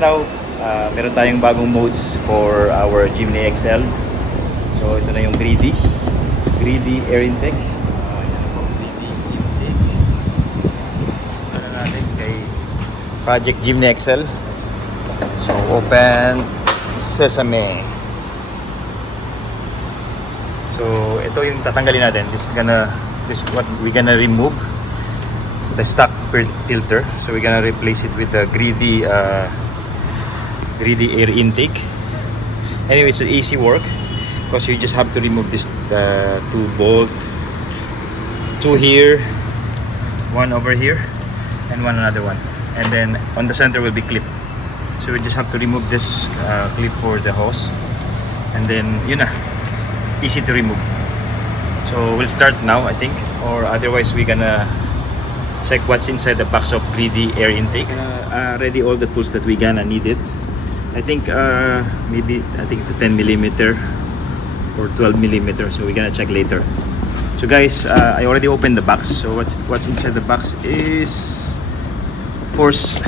now, meron tayong bagong modes for our Jimny XL. So ito na yung greedy air intake. Yan po, greedy intake. Ano natin kay Project Jimny XL. So open sesame. So ito yung tatanggalin natin. This is what we're gonna remove, the stock filter. So we're gonna replace it with the greedy air intake. Anyway, it's an easy work because you just have to remove this two bolt, two here, one over here, and one another one, and then on the center will be clip. So we just have to remove this clip for the hose, and then yun na, easy to remove. So we'll start now, I think, or otherwise we're gonna check what's inside the box of greedy air intake. Ready all the tools that we gonna need it. I think maybe the 10 millimeter or 12 millimeter. So we're gonna check later. So guys, I already opened the box. So what's inside the box is, of course,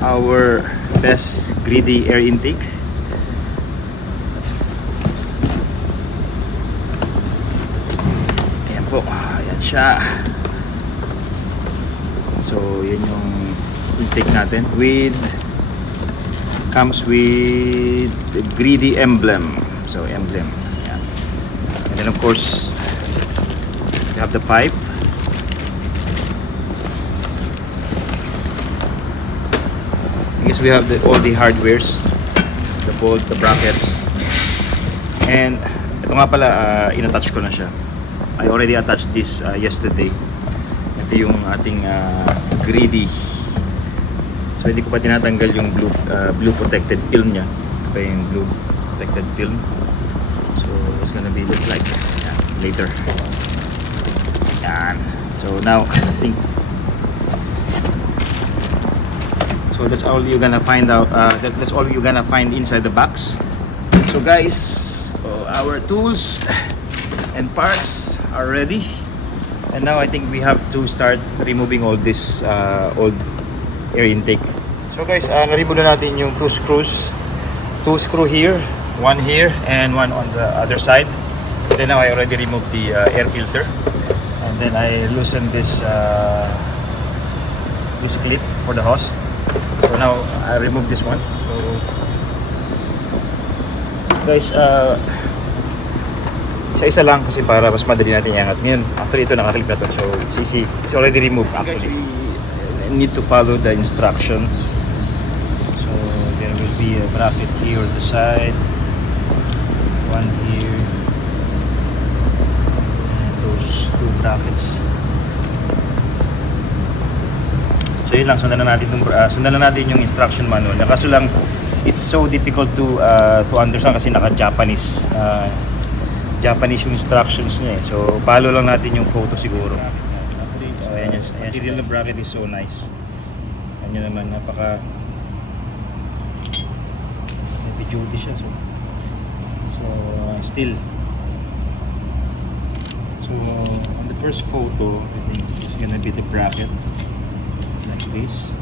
our best greedy air intake. Ayan po, ayan siya. So yun yung intake natin, comes with the greedy emblem. So emblem, yeah. And then of course we have the pipe. I guess we have all the hardwares, the bolt, the brackets, and ito nga pala, in-attach ko na siya. I already attached this yesterday. Ito yung ating greedy. So hindi ko pa tinatanggal yung blue protected film niya. Ito pa yung blue protected film. So it's gonna be look like later. Yan. So now I think, so that's all you're gonna find out. That's all you're gonna find inside the box. So guys, our tools and parts are ready. And now I think we have to start removing all this old air intake. So guys, na-remove na natin yung two screws. Two screw here, one here, and one on the other side. And then now I already removed the air filter. And then I loosened this clip for the hose. So now I removed this one. So guys, isa-isa lang kasi para mas madali natin iangat. Ngayon, actually ito nakaklip na to. So it's easy. It's already removed actually. We need to follow the instructions. So there will be a bracket here on the side, one here, and those two brackets. So yun lang, sundan na natin yung instruction manual. Kaso lang, it's so difficult to understand kasi naka-Japanese yung instructions niya eh. So follow lang natin yung photo siguro. So ayan yung material na bracket is so nice. Ayan naman, napaka heavy duty siya. So still. So on the first photo, I think it's gonna be the bracket like this.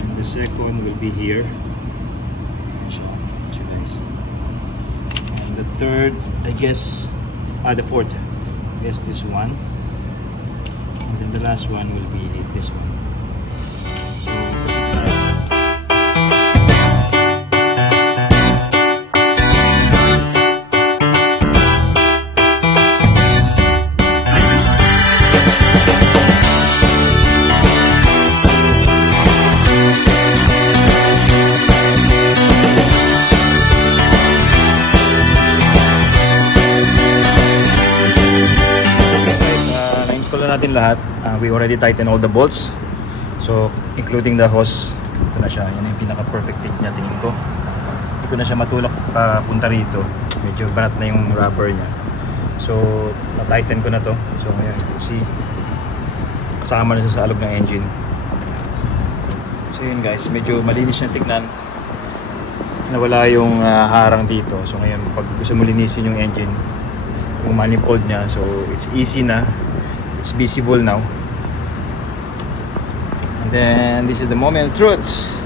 And the second will be here. The third, I guess, the fourth, I guess this one, and then the last one will be this one. Natin lahat. We already tightened all the bolts, so including the hose. Ito na siya, yan yung pinaka perfect fit niya tingin ko. Hindi ko na siya matulak punta rito, medyo banat na yung rubber niya. So na-tighten ko na to. So ngayon, see, kasama na siya sa alog ng engine. So yun guys, medyo malinis na tignan, nawala yung harang dito. So ngayon, pag gusto mo linisin yung engine, yung manifold niya, so it's easy na. It's visible now. And then this is the moment of truth.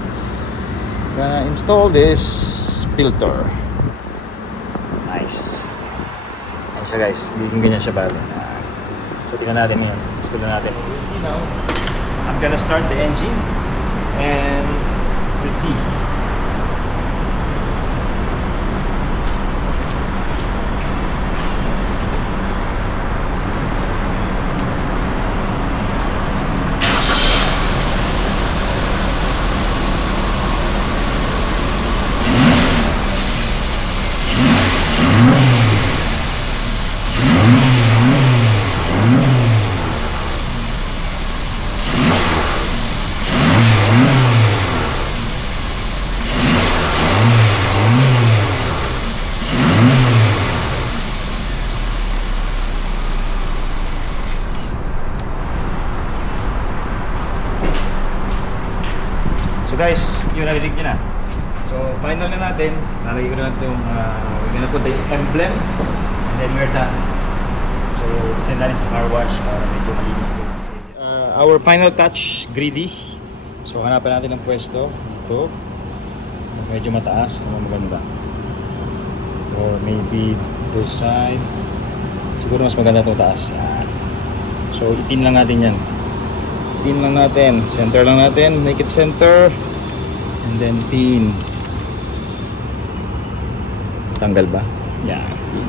Gonna install this filter. Nice. Ayan siya guys, biging ganyan siya bali. So tingnan natin ngayon, install na natin. We'll see now. I'm gonna start the engine and we'll see. So guys, yun narinig nyo na. So final na natin. Lalagay ko na natin yung we're gonna put the emblem and then we're done. So send natin sa car wash para medyo malinis to. Our final touch, greedy. So hanapan natin ng pwesto dito. Medyo mataas, maganda. Or maybe this side. Siguro mas maganda itong taas. Yan. So itin lang natin yan. Pin lang natin, center lang natin, make it center and then pin. Tanggal ba? Yeah, pin.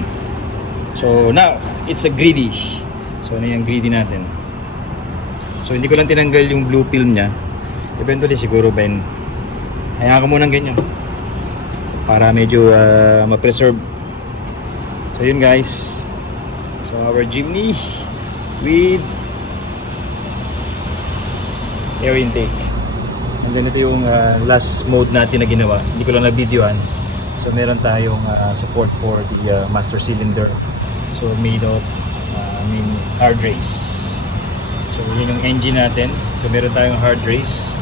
So now, it's a greedy. So ano yung greedy natin? So hindi ko lang tinanggal yung blue film niya. Eventually siguro Ben, hayaan ko munang ganyan para medyo ma-preserve. So yun guys. So our Jimny with air intake. And then ito yung last mode natin na ginawa. Hindi ko lang na-videoan. So meron tayong support for the master cylinder. So made of hard race. So yun yung engine natin. So meron tayong hard race.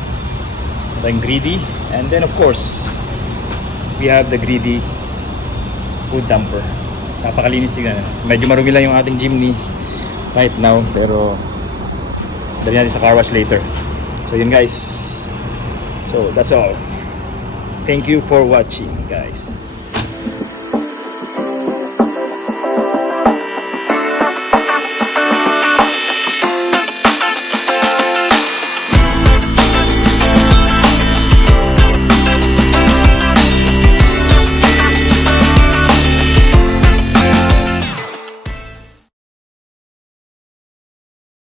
Meron tayong greedy. And then of course, we have the greedy hood damper. Napakalinis tignan. Medyo marumi lang yung ating Jimny right now. Pero dali natin sa car wash later. So yun guys. So that's all. Thank you for watching guys.